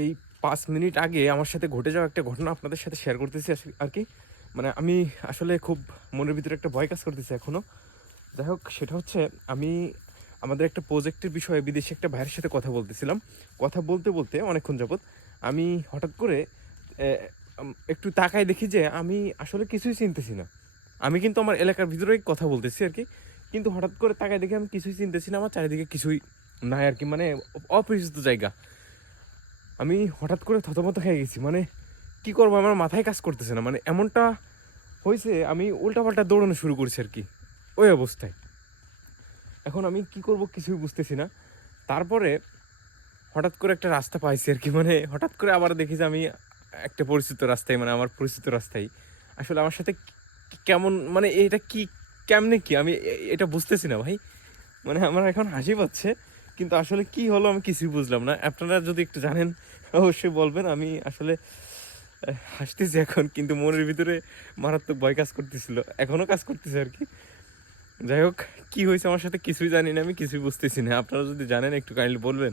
এই 5 মিনিট আগে আমার সাথে ঘটে যাওয়া একটা ঘটনা আপনাদের সাথে শেয়ার করতেছি আর কি। মানে আমি আসলে খুব মনের ভিতরে একটা ভয় কাজ করতেছে এখনও। যাই হোক, সেটা হচ্ছে আমি আমাদের একটা প্রজেক্টের বিষয়ে বিদেশি একটা ভাইয়ের সাথে কথা বলতেছিলাম। কথা বলতে বলতে অনেকক্ষণ যাবৎ আমি হঠাৎ করে একটু তাকায় দেখি যে আমি আসলে কিছুই চিনতেছি না। আমি কিন্তু আমার এলাকার ভিতরেই কথা বলতেছি আর কি, কিন্তু হঠাৎ করে তাকায় দেখি আমি কিছুই চিনতেছি না, আমার চারিদিকে কিছুই নাই আর কি, মানে অপরিচিত জায়গা। আমি হঠাৎ করে থতমত হয়ে গেছি, মানে কি করবো আমার মাথায় কাজ করতেছে না। মানে এমনটা হয়েছে আমি উল্টাপাল্টা দৌড়ানো শুরু করছি আর কি ওই অবস্থায়। এখন আমি কি করব কিছুই বুঝতেছি না। তারপরে হঠাৎ করে একটা রাস্তা পাইছি আর কি, মানে হঠাৎ করে আবার দেখি যে আমি একটা পরিচিত রাস্তায়, মানে আমার পরিচিত রাস্তায় আসলে আমার সাথে কেমন, মানে এটা কি, কেমনে কি আমি এটা বুঝতেছি না ভাই। মানে আমার এখন হাসি পাচ্ছে, কিন্তু আসলে কি হলো আমি কিছুই বুঝলাম না। আপনারা যদি একটু জানেন অবশ্যই বলবেন। আমি আসলে হাসতেছি এখন, কিন্তু মনের ভিতরে মারাত্মক ভয় কাজ করতেছিল, এখনো কাজ করতেছে আর কি। যাই হোক, কি হয়েছে আমার সাথে কিছুই জানি না, আমি কিছুই বুঝতেছি না। আপনারা যদি জানেন একটু কাইন্ডলি বলবেন।